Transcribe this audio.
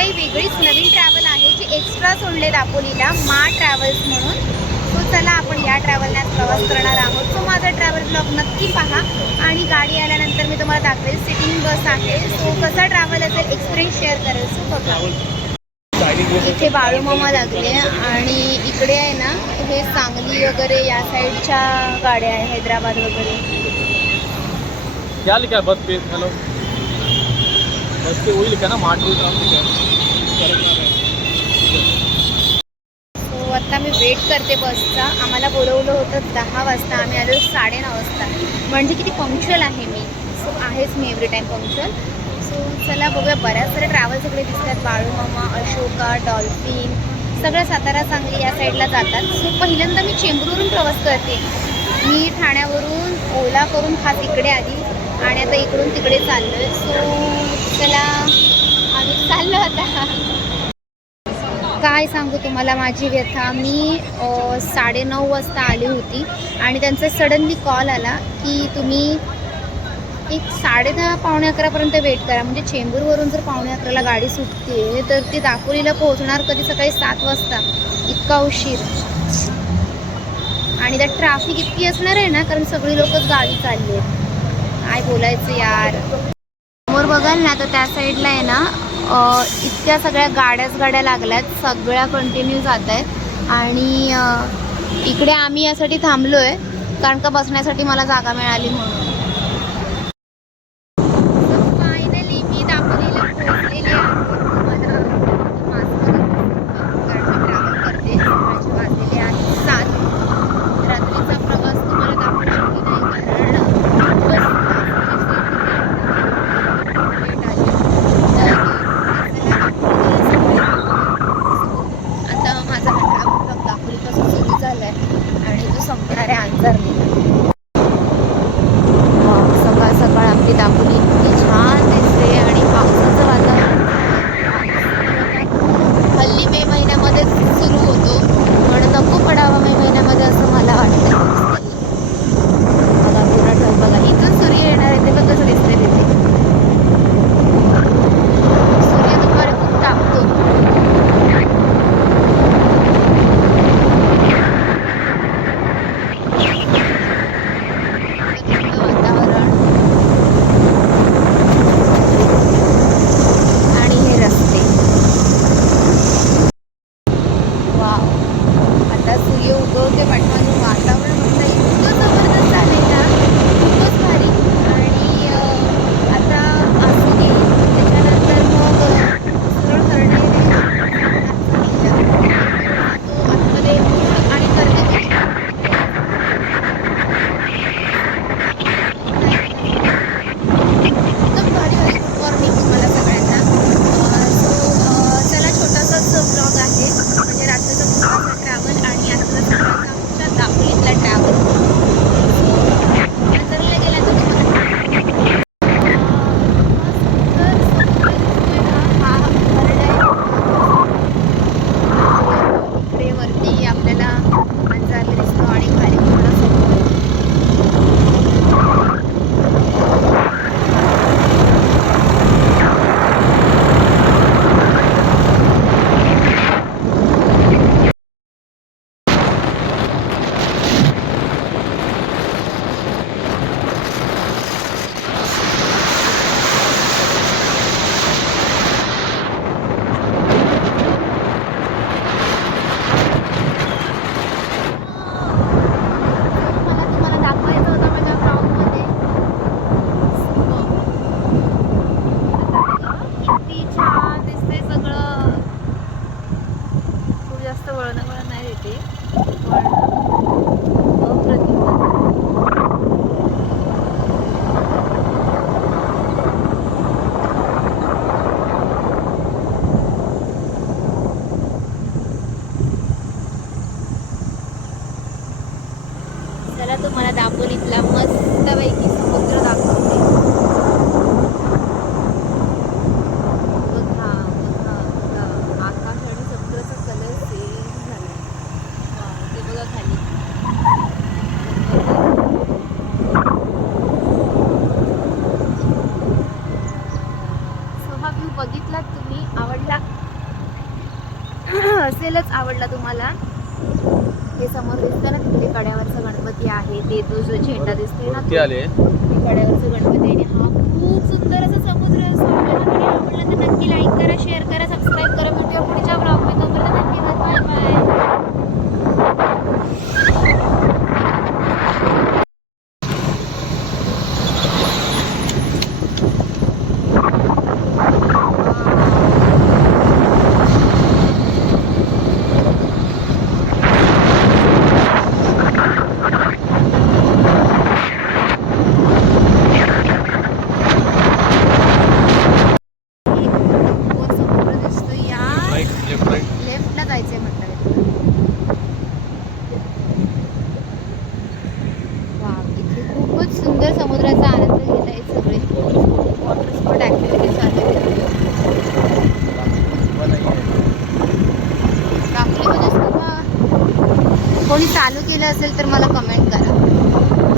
काही वेगळीच नवीन ट्रॅव्हल आहे जी एक्स्ट्रा सोडले दापोलीला, मा ट्रॅव्हल्स म्हणून. सो चला आपण या ट्रॅव्हलने प्रवास करणार आहोत. सो माझा ट्रॅव्हल ब्लॉग नक्की पहा आणि गाडी आल्यानंतर मी तुम्हाला दाखवेल. सिटिंग बस आहे. सो कसा ट्रॅव्हल असेल एक्सपिरियन्स शेअर करेल. सो बघा, इथे बाळूमामा लागले आणि इकडे आहे ना हे सांगली वगैरे या साईडच्या गाड्या आहे, हैदराबाद वगैरे. क्या लिखा बस पे? हेलो, बस पे वही लिखा ना, मार्ट रूट. सो आता मी वेट करते बसचा. आम्हाला बोलवलं होतं 10 वाजता, आम्ही आलो 9:30 वाजता. म्हणजे किती पंक्च्युअल आहे मी. सो आहेच मी एव्हरी टाईम पंक्च्युअल. सो चला बघूया. बऱ्याच सारे ट्रॅव्हल सगळे दिसतात. बाळूमामा, अशोका, डॉल्फिन, सगळं सातारा सांगली या साईडला जातात. सो पहिल्यांदा मी चेंबूरवरून प्रवास करते. मी ठाण्यावरून ओला करून खास इकडे आली आणि आता इकडून तिकडे चाललो आहे. सो चला आम्ही चाललो आता. काय सांगू तुम्हाला माझी व्यथा. मी 9:30 वाजता आली होती आणि त्यांचा सडनली कॉल आला की तुम्ही एक 10:30 पावणे 11पर्यंत वेट करा. म्हणजे चेंबूरवरून जर पावणे 11ला गाडी सुटते तर ती दापोलीला पोहोचणार कधी सकाळी 7 वाजता. इतका उशीर. आणि त्यात ट्रॅफिक इतकी असणार आहे ना, कारण सगळी लोकच गाडी चालली आहेत. काय बोलायचं यार. समोर बघाल ना तर त्या साईडला आहे ना इतक्या सगळ्या गाड्या लागल्यात. सगळ्या कंटिन्यू जात आहेत आणि इकडे आम्ही यासाठी थांबलो आहे कारण का बसण्यासाठी मला जागा मिळाली म्हणून. फायनली मी दापोलीला पोहोचलेली आहे. मला कारण मी ट्रॅव्हल करते. सकाळचे वाजलेले आहेत 7. रात्रीचा प्रवास तुम्हाला दाखवू शकली नाही कारण बस आता माझा ट्रॅव्हल दापोलीपासून सुरू झाला आहे आणि तो संपणार आहे अंजरने. सकाळ सकाळ आपली दापोली इतकी छान दिसते आणि पावसाचं वातावरण. हल्ली मे महिन्यामध्येच सुरू होतो पण नको पडावा मे महिन्यामध्ये असं मला वाटतं. बघा पूर्ण ढग बघा. इथून सूर्य येणार आहे ते बघ कसं दिसते तिथे. सूर्य दुपारी खूप तापतो. वातावरण आणि हे रस्ते. वाव. आता सूर्य उगवते पाठीमागे. वातावरण म्हटलं इतकं जबरदस्त आहे ना, खूपच भारी. आणि आता असू दे त्याच्यानंतर मग सरळ करणे तो आतमध्ये आणि करते एकदम भारी वाली. गुड मॉर्निंग तुम्हाला सगळ्यांना. सो चला छोटासाच ब्लॉग आहे म्हणजे रात्रीचा थोडासा ट्रॅव्हल आणि आजचा सकाळचा आमच्या दापोलीतला ट्रॅव्हल. अंजरला गेल्यानंतर तुम्हाला हा इकडे वरती आपल्याला अंजरला दिसतो आणि खाली पूर्ण समुद्र. चला तुम्हाला दापोलीतला मस्तपैकी समुद्र दाखवते. बघा बघा बघा. आकाश आणि समुद्राचा कलर सेम झाला. आवडला असेलच आवडला तुम्हाला. हे समोर दिसतं ना तिकडे कड्यावरचा गणपती आहे, ते तो जो झेंडा दिसतोय ना वरती तो. आले. ते कड्यावरचा गणपती आहे आणि हा खूप सुंदर असा समुद्र असतो. आपल्याला व्हिडिओ आवडला तर नक्की लाईक करा, शेअर करा, सबस्क्राईब करा. भेटूया पुढच्या ब्लॉगमध्ये. तोपर्यंत धन्यवाद, बाय बाय. वर समुद्र दिसतो यार. Left right. लेफ्टला जायचंय म्हटलं. वा, इथे खूपच सुंदर समुद्राचा आनंद घेत आहेत सगळे. वॉटर स्पोर्ट ऍक्टिव्हिटी चालू आहेत. राहुली म्हणजे कोणी चालू केलं असेल तर मला कमेंट करा.